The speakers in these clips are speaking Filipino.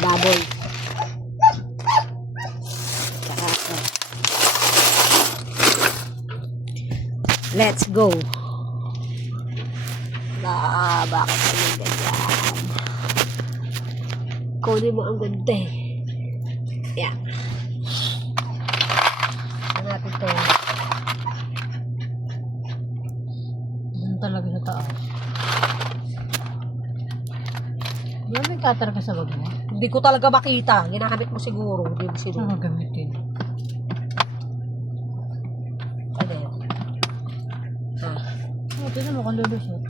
Baboy. Tsaka ako. Let's go. Bakit naman ganyan? Kunin mo ang gunte. Yan. Saan natin ito? Doon talaga sa taas. Di ba may cutter ka sa bag mo? Hindi ko talaga makita. Ginagamit mo siguro. Hindi mo siguro. Saan gamitin? Ano yun? Oh, tinan mo kung lulusot.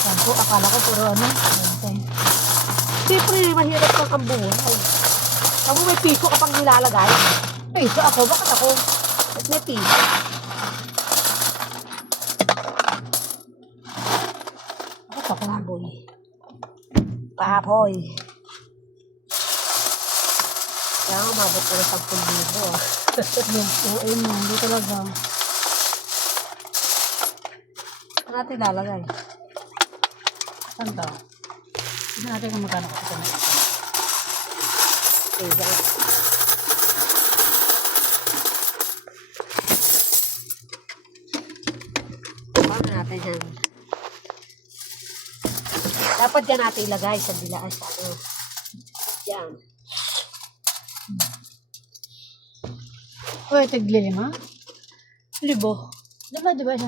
Sampo, akala ko puro ano. Siyempre, mahirap kang ang buhay. Ako may piso ka pang nilalagay. Piso ako, bakit ako? At may piso. Bakit ako? Baboy. Baboy. Kaya nga, mabot ko na 10,000 ah. Lusuin mo, hindi talaga. Saan natin lalagay? Saan to? Tignan natin kung magkano kasi na ito. Okay, guys. Paano natin yan? Dapat yan natin ilagay sa bilaan sa ano. Yan. Uy, tigli ha? Libo. Di ba 100?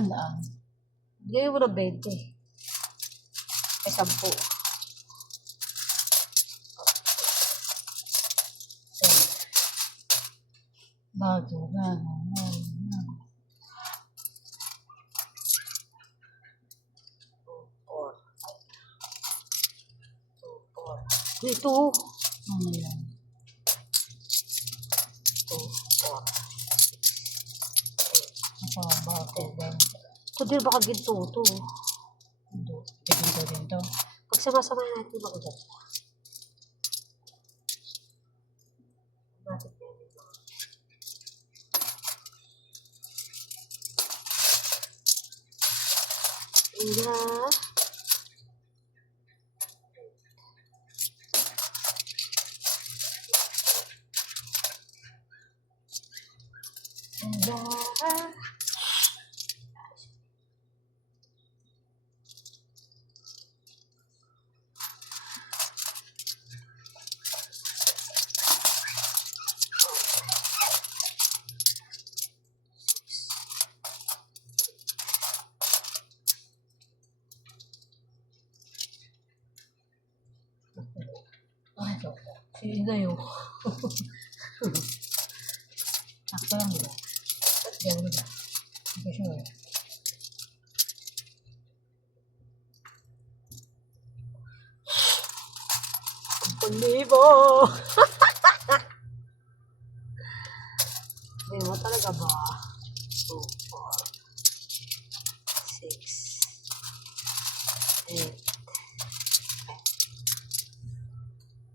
Gawin mo ng 20. Ay, 10. Bago, gano'n. Ito. Ano yan? 2, 4. Ako, bago, gano'n. Ito din baka ginto to. Hindi. Tigil din to. Pag sama-sama natin ako dyan. Natin yan. Ina. Ina. Ano to? Ina yun. Sakto lang diba? Yan na. Hindi sure. Libo. Hindi mo talaga ba? 2, 4, 6, 8.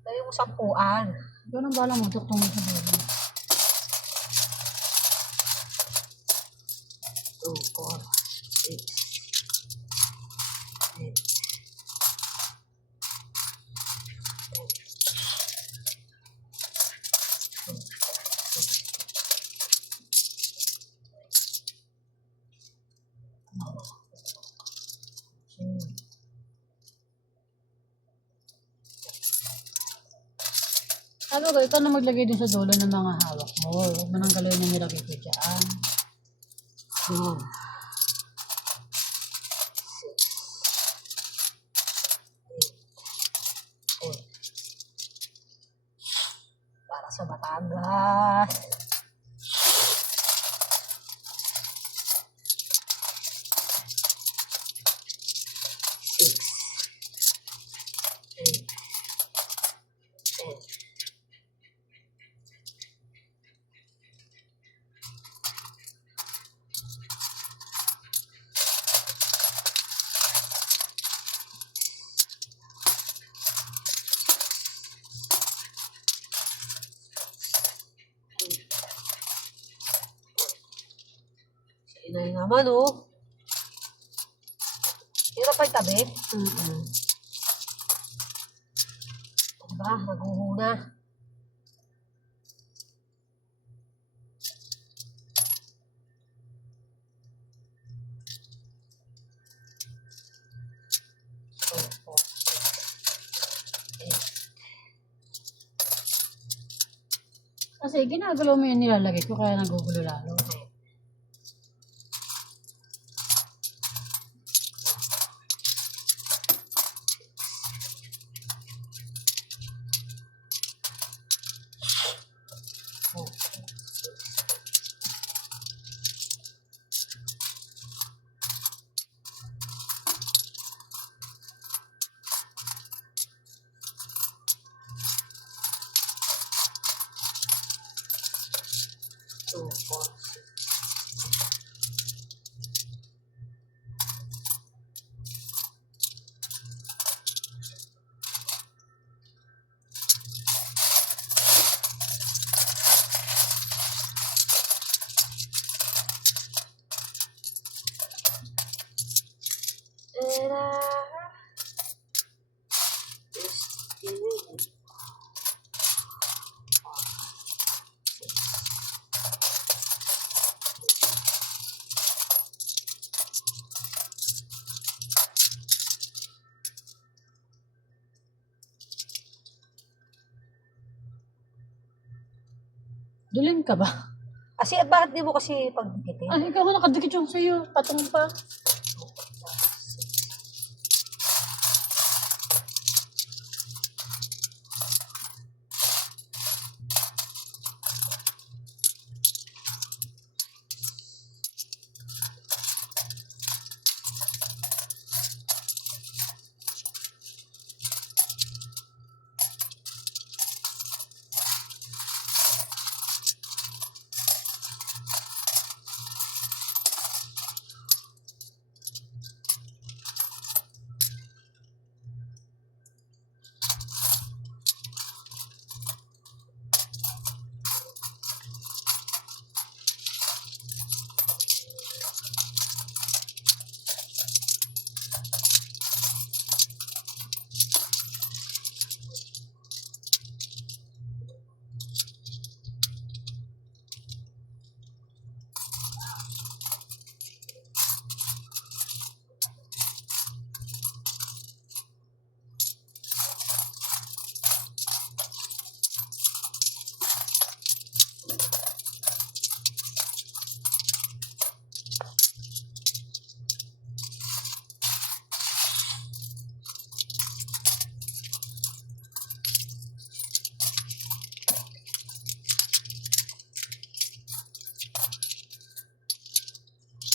Dahil mo 10. Ikaw nang bala mo, tuktong mo sa buhay. 2, 4, 6, 8. Sabi ko, ikaw na maglagay din sa dulo ng mga hawak mo. Huwag mo nang galoy na nilagay ko dyan. Oh. Para sa Batangas. naman, oh. Hirap pa itabi. Diba? Naguhuna. Kasi ginagalaw mo yung nilalagay ko kaya nagugulo lalo. Two, four, Duling ka ba? Kasi bakit di mo kasi pagdikitin? Ay, ikaw nakadikit yung sa'yo. Patong pa.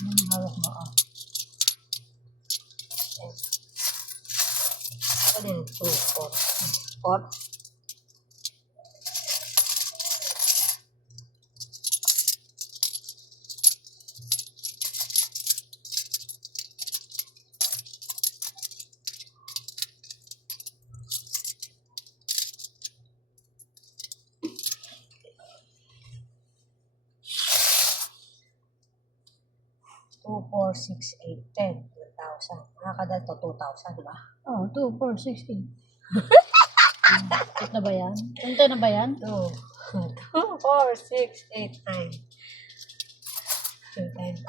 Anong hawak mo? Ah. Ano yun? Two, four. Four? Two, four, six, eight, 10. 1,000. Nakakadal to 2,000, di ba? Oh, 2, 4, 6, 8. Na ba yan? 10 na ba yan? 2, 4, 6, 8, 9. 10,000.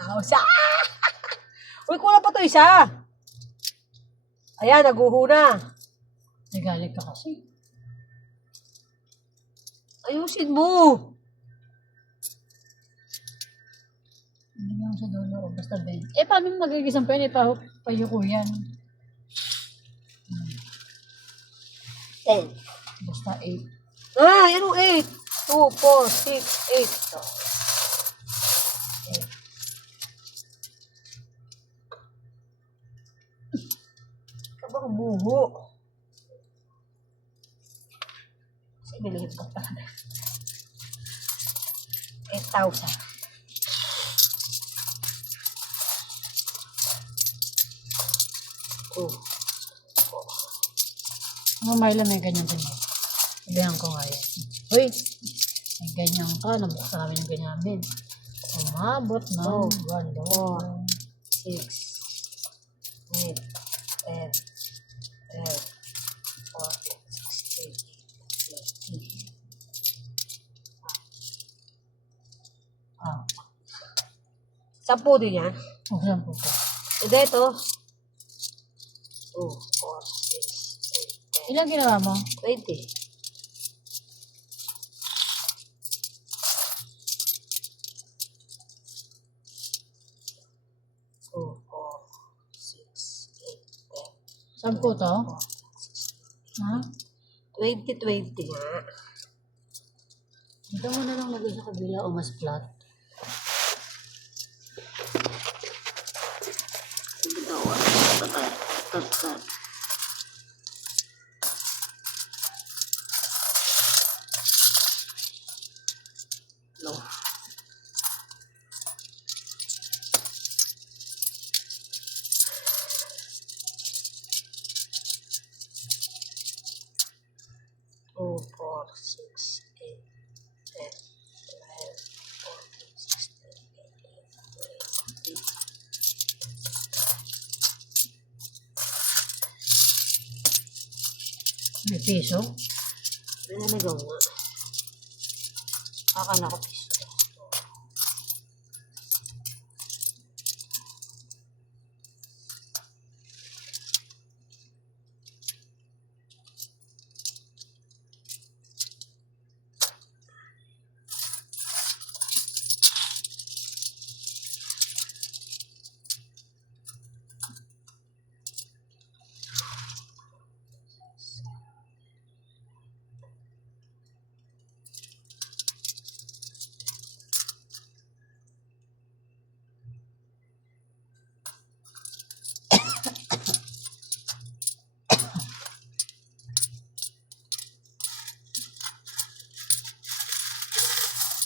Uy, kulang pa to isa. Ayan, naguhuna. Nagalit ka kasi. Ayusin mo. Hindi lang sa dulo. Basta Ben. Eh, paano magigisang pa yun? Eh, payuko yan. 10. Basta 8. Ah, yan o 8. 2, 4, 6, 8. So, 8. Kabang buho. Kasi bilihip ka pa. 8,000. Oh. Ano, Marla, may ganyan din. Sabihan ko nga yan. Uy, may ganyan ka. Nabuksan namin yung ganyan namin. Umabot na. Oh, 1, 6, 8, 10, 12, 14, 16, 18, 20. Ah, 10 din yan. oh, 10 po. Hindi, ito. 2, 4, 6, 8, 10, Ilang ginawa mo? 20. Two, 4, 6, 8, 10, 10 to? 16, Ha? 20, 20 nga. Ito mo na lang lagay sa kabila o mas flat. No. Two, 4, 6, 8, 10, 12, 14, 16, 18, 20. May piso. May naligaw nga. Akala ko piso.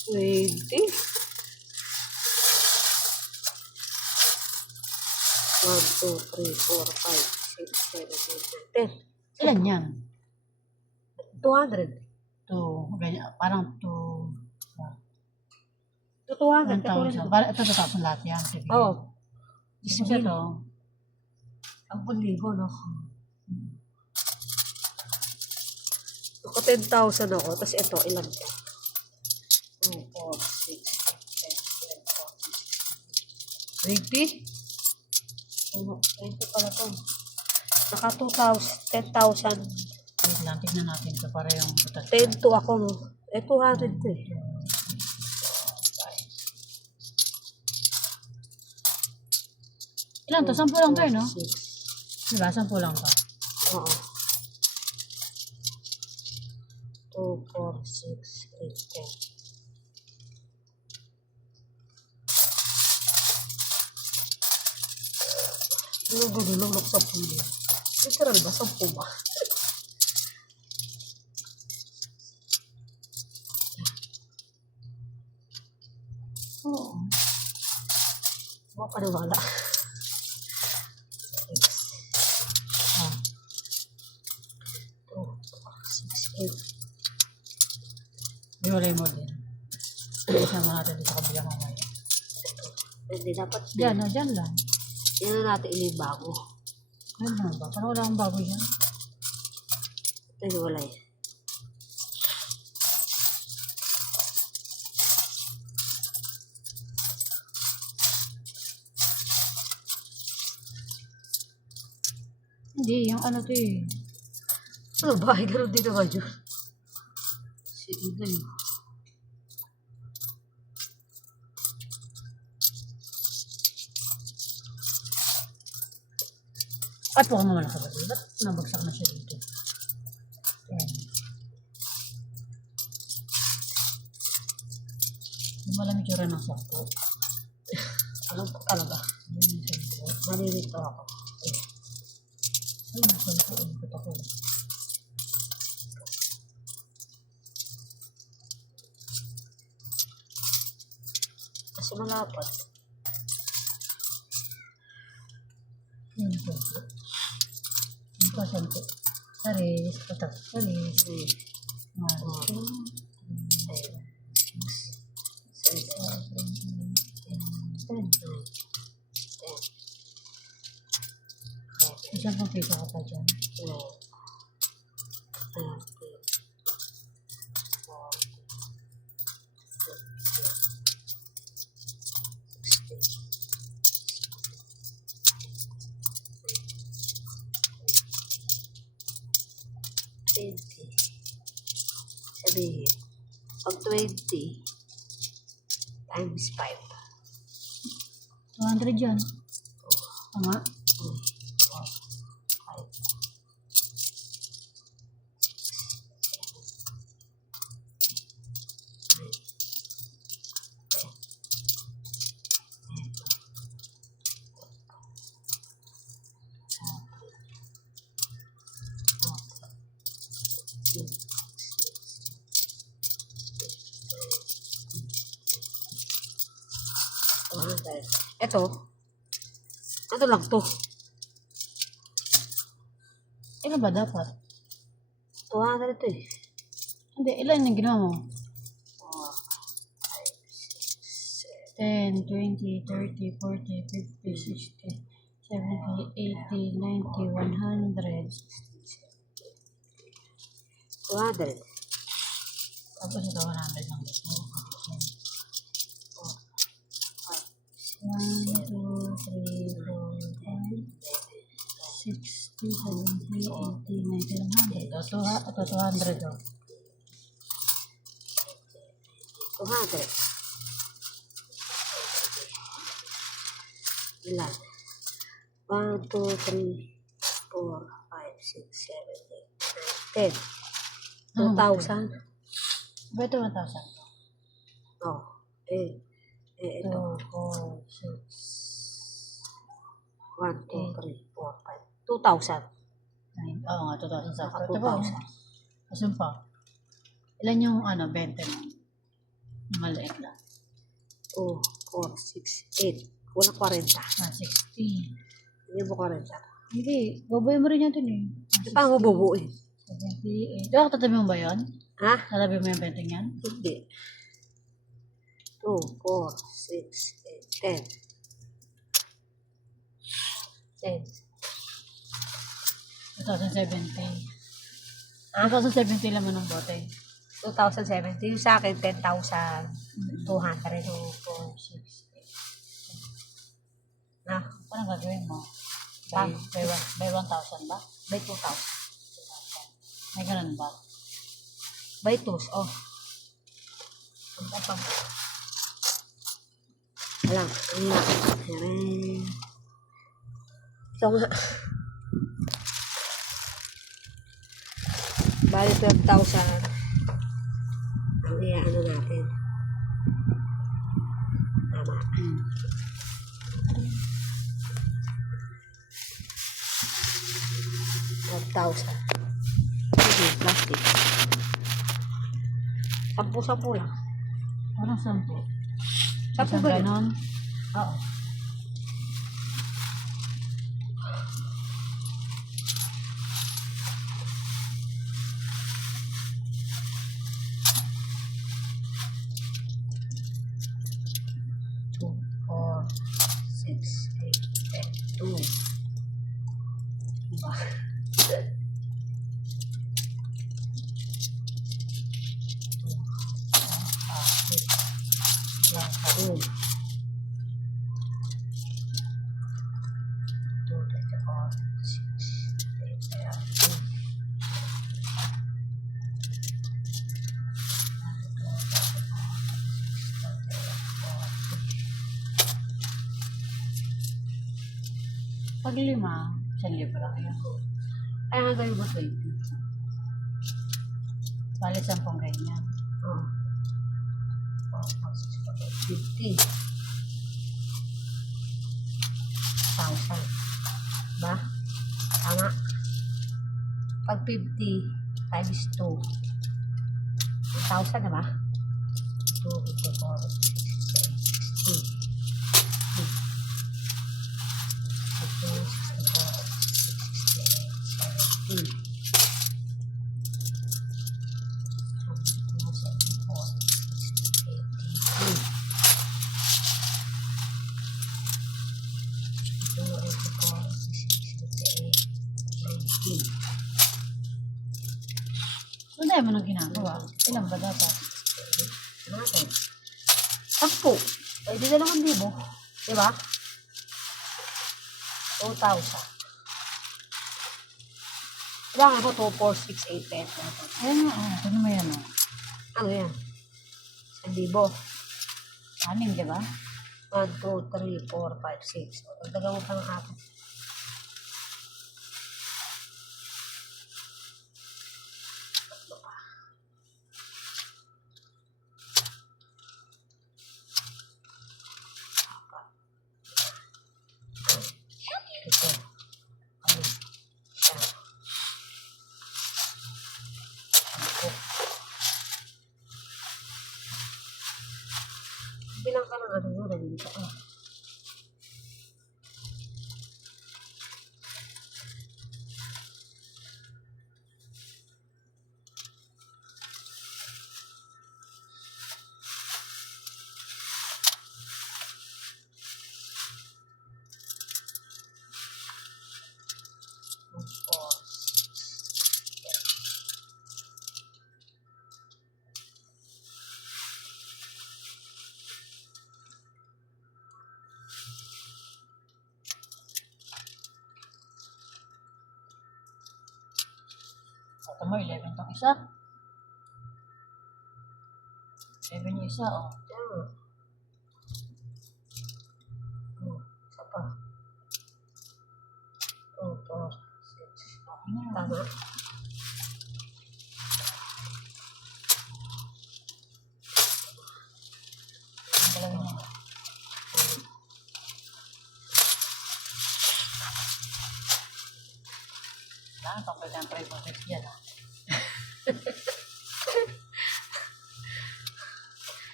Twenty. 1, 2, 3, 4, 5, 6, 7, 8, 9, 10. Ilan yan? 200. Ganyan, parang To 200. 1,000. Para ito tatapon lahat yan. Oo. Kasi ito, 10,000, no? Ako 10,000 ako. Tapos ito, ilan ka? 2, 4, 6, 8, 10, 12, 14, 16, 20 pala to. Naka 2,000, 10,000. wait lang, tignan natin ito para yung butas. 10 to ako, no? 200 to eh. Ilan to? 10 lang to eh, no? 6. Diba? 10 lang to. Oo. 2, 4, 6, 8, 10. Ano ba nilulok sa pulo? Literal ba? 10 ba? Oo. Huwag ka nawala. 6. Ah. 2, 4, 6, 8. Iwalay mo din. Isa mo natin dito sa kabila mamaya. Hindi dapat. Diyan, no? Diyan lang. Yan na natin ilibago. Ano naman ba? Parang wala akong bago yan. Ito wala eh. Hindi, yung ano to eh. Ano ba? Ay, ganun din naman yun. Sige na yun. At huwag mo malaki ba? Ba't nabagsak na siya dito? Ayan. Yung malamig yung rin ng sakto. Alam ko talaga. Yun yung sakto. Malilito ako. Ay, sakto. Ikot ako. Kasi malapot. Yun yung sakto. Yung pa sakto. Saris. Patak. Saris. 3, 4, 5, 6, 7, piso ka pa dyan. 20. Sabihin, pag 20 times 5. 200 yan. Tama? 200. Ito, ano lang to? Ilan ba dapat? 200 ito eh. Hindi, ilan yung ginawa mo? 10, 20, 30, 40, 50, 60, 70, 80, 90, 100. 200. Tapos ito 100 lang gusto. 1, 2, 3, 4, 5, 60, 70, 80, 90, 100. Ito 200 oh. 200. Ilan? 1, 2, 3, 4, 5, 6, 7, 8, 9, 10. 2,000. Ba ito 1,000? Oh, ito. 2, 4, 6, 1, 2, 3, 4, 5. 2,000. 9. Oo nga, 2,000 sa Naka ito ba? 2,000. Asan pa? Ilan yung 20 mo? Yung maliit lang. 2, 4, 6, 8. Wala 40. 60. Hindi mo 40. Hindi, baboy mo rin yan dun eh. Paano mo bubuin? 78. Diba tatabi mo ba yun? Ha? Tatabi mo yung 20 yan? Hindi. 2, 4, 6, 8, 10. 10. 2070. 2070 laman ng bote. 2017. Yung sa akin, 10,200. 2, 4, 6, 8. Na? Anong gagawin mo? By 1,000 ba? By 2,000. May ganun ba? By 2. Oh. Alam. Ito nga. Bali 12,000. Ang ano natin. Tama. 12,000. Sige, plastic. 10 lang. Parang 10. 10 ba yun? Ganon. Oo. Two, 4, 6, 8, 10, 2. Diba? Two. Pag 5, 1,000 lang yun. Ay, nga gawin mo 20. Bali 10 ganyan. Oh. 50. 1,000. Ba? Tama. Pag 50 times 2. 1,000 na ba? 2, 54, 60. 2, 84, 68, Ano tayo mo nang ginagawa? Ilan ba dapat? Natin. 10. Eh, di 2,000. Diba? 2,000. Kailangan ko 2, 4, 6, 8, 10. Ayan nga, ano mo yan, oh. Ano yan? 1,000. 6, di ba? 1, 2, 3, 4, 5, 6. O, dagdagan mo pa ng akin. Ito. Ano? Yan. Ako. Bilang ka ng ano mo, nandito ka. Ito mo, 11 tong isa. 11 yung isa, oh. Yan. Isa pa. 2, 4, 6. Okay na. Tama. Ang dalawa niya. Tungkol ng 3.6 yan, ah.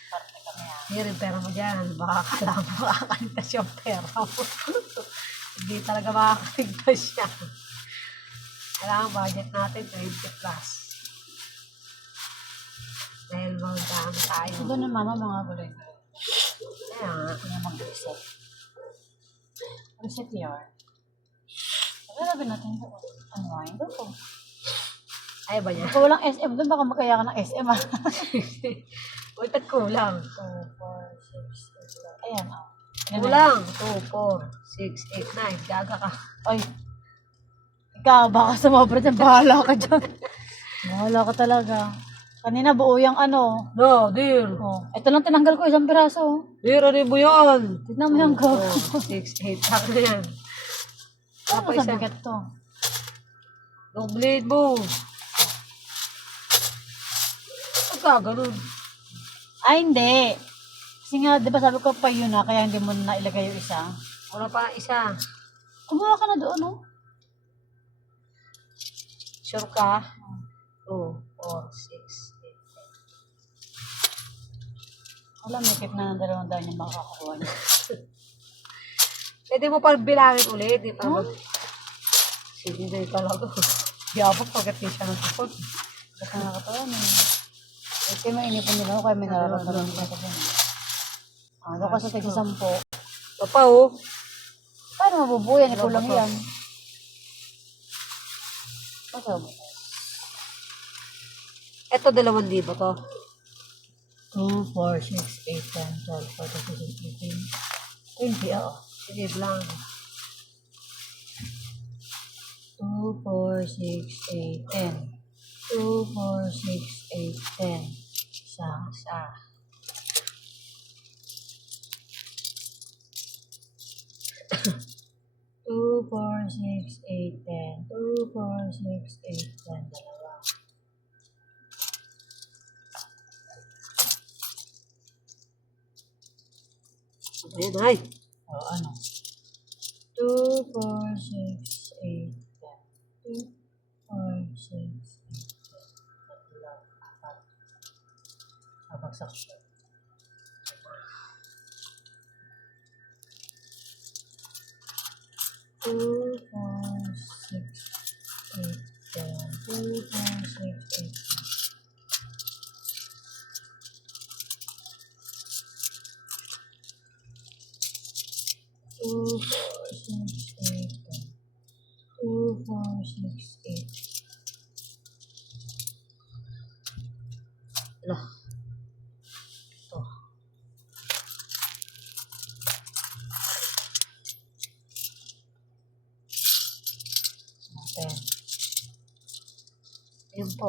Parte kami, ah. Hindi rin pera mo dyan. Baka kala mo makakaligtas yung pera mo. Hindi talaga makakaligtas siya. Kailangan budget natin 20 plus. Dahil magdaan tayo. Ito na mama, mga gulay-gulay. Kaya nga. Ito na mag-reset. Reset yun. Sabi natin ito. Unwind ito. Ay ba niya? Kung walang SM doon, baka makaya ka ng SM, ah. Uy, ba't kulang? 2, 4, 6, 8, ayan, oh. Kulang. 2, 4, 6, 8, 9. Gaga ka. Ay. Ikaw, baka sumobra dyan. Bahala ka dyan. Bahala ka talaga. Kanina buo yung ano. No, dear. Oh. Ito lang tinanggal ko, isang piraso, oh. Dear, ano mo yan? Tignan mo yung go. 6, 8. Saka na yan. Ano sa bigat to? Long blade mo. Pagka ganun. Ay, hindi. Kasi nga, di ba sabi ko pa yun na, kaya hindi mo na ilagay yung isa. Wala pa isa. Kumuha ka na doon, oh. Sure ka? 2, 4, 6, 8. Wala, may kip na ng 200 yung makakakuha niya. Pwede mo pa bilangin ulit. Di pa mag... Sige na talaga. Yabak pagkat di siya nagpapag. Basta nakakatawa na. Kasi may inipon nila ako, kaya may nararamdaman ko sa din. Ano ka sa tig-10? Papa, oh. Paano mabubuo yan? Ikulang yan. Basta mo. Ito 2,000 to. 2, 4, 6, 8, 10, 12, 14, 15, 20, oo. Sige lang. 2, 4, 6, 8, 10. 2, 4, 6, 8, 10. Isa. 2, 4, 6, 8, 10. 2, 4, 6, 8, 10. Dalawa. Ayan, ay. O, ano? 2, 4, 6, 8, 10. 2, 4, 6, 8, 10. Tatlo, apat. Babagsak siya. 2, 4, 6, 8, 10. 2, 4, 6, 8, 10. 2, 4, 6, 8, 10. 2, 4, 6, 8. Ala. Ito. Natin. Ayan po.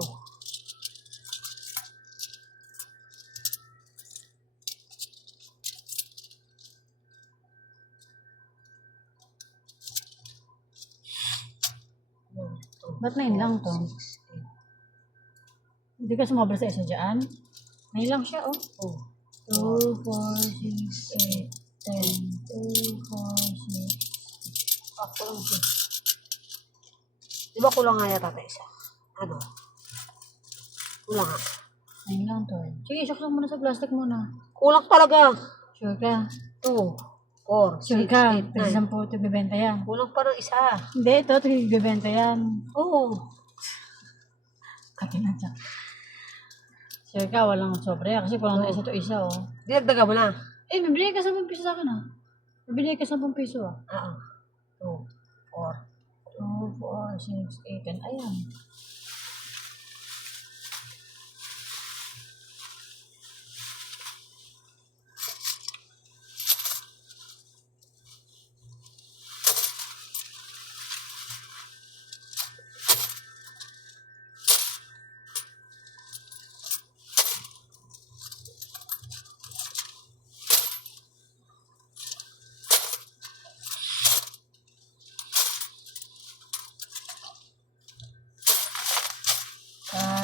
Ba't 9 lang to? Hindi ka sumobra sa isa dyan? 9 lang siya, oh. Oh. 2, 4, 6, 8, 10. 2, 4, 6. Ako lang siya. Di ba kulang nga yata tayo isa? Ano? Kulang nga. 9 lang to. Sige, isok muna sa plastic muna. Kulang talaga. Sure ka? 2, 4, Sure 6, ka? 8, Kasi 9. 10 ito bibenta yan. Kulang pa ng isa. Hindi, ito bibenta yan. Oo. Katinan siya. Sure ka, walang sobra kasi kulang na isa to isa, oh. Dinagdaga mo na. Eh, bibili ka 10 piso sa akin, ah. Bibili ka 10 piso, ah. 2, 4. 2, 4, 6, 8, 10. Ayan.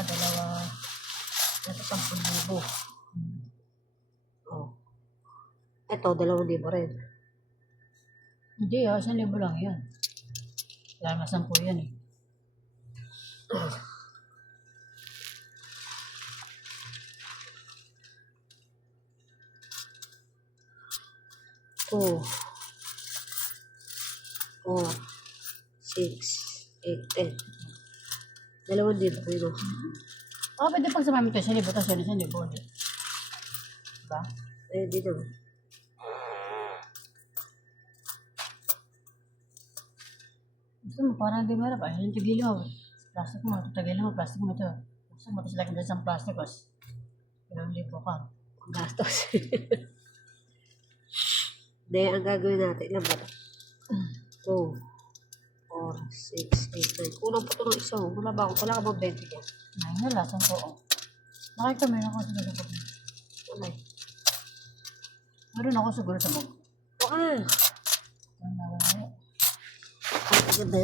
Dalawa. Ito 10,000. Oh. Ito 2,000 rin. Hindi, 1,000 lang yan. Kaya nga 10 yan, eh. Two, 4, 6, 8, 10. 2,000 rin. Pwede pag sa mami ito, 1,000, tapos yun, 1,000. Diba? Eh, dito. Gusto mo, parang hindi marap. Ay, yung tigilin mo. Plastic mo, tagilin mo, plastic mo ito. Gusto mo, tapos lagyan dyan sa plastic, tapos 1,000 ka. Gastos. Hindi, ang gagawin natin, ilan ba? 2, 4, 6, 8, 9. Kulang pa ito ng isa. Wala ba ako? Wala ka ba 20 yan? Ay, wala, 10. Nakita mo yun ako sa nagapag mo. Wala. Meron ako siguro sa bag. Wala. Wala. Ang ganda.